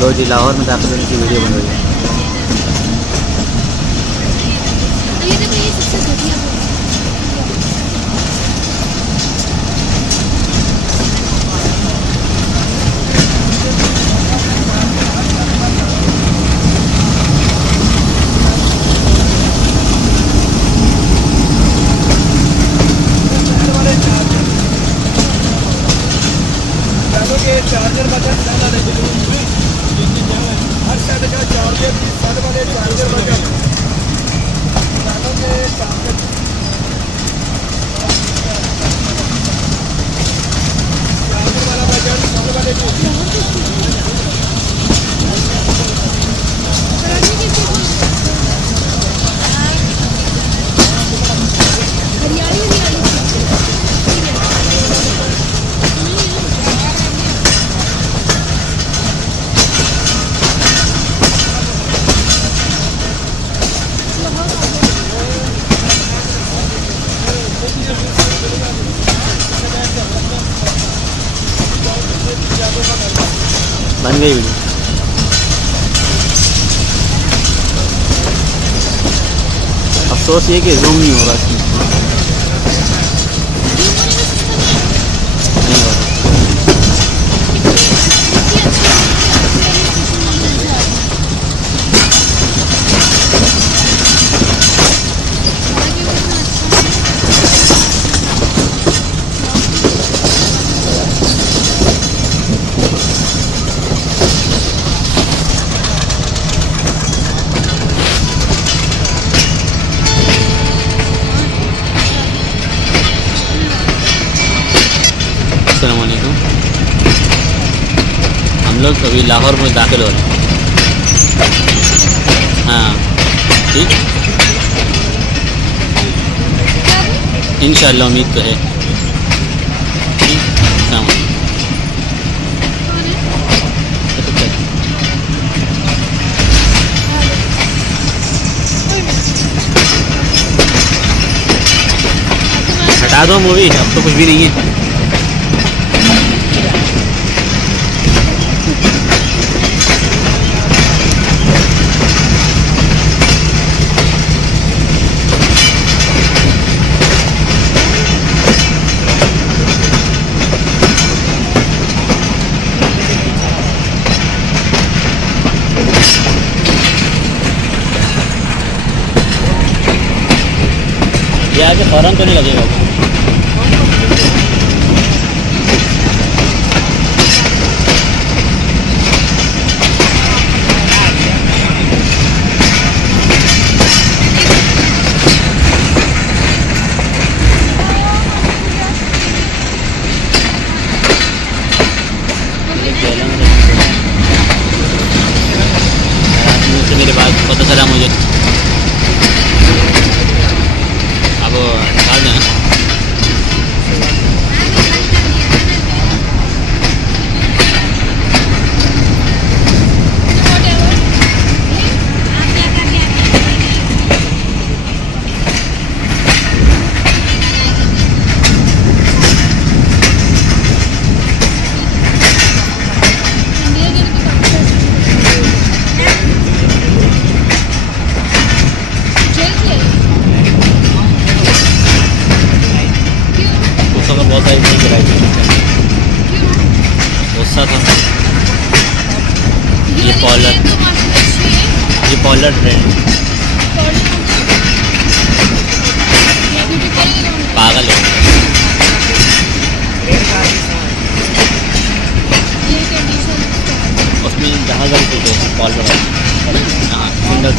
लो जी, लाहौर में दाखिल होने की वीडियो बन रही है। ये देखो, ये सबसे घटिया है। चार्जर बटन हर साइड का चार्जर साइड वाले चार्जर बटन चार्जर वाला बटन साइड वाले बन गई वीडियो। अफसोस ये कि जूम नहीं हो रहा इसमें। नहीं हो रहा। अस्सलाम वालेकुम। हम लोग अभी लाहौर में दाखिल हो रहे हैं। हाँ ठीक, इंशाअल्लाह उम्मीद तो है। ठीक, अस्सलाम वालेकुम। हटा दो मूवी, अब तो कुछ भी नहीं है। ये आगे फ़ौरन तो नहीं लगेगा। से मेरे बात पता चला मुझे। अब डाल देना। बहुत सारी चीज़ गिराई थी, गुस्सा था। ये पॉलर ट्रेंड पागल है। उसमें जहाँ गलती थे पॉलर, हाँ सिंगल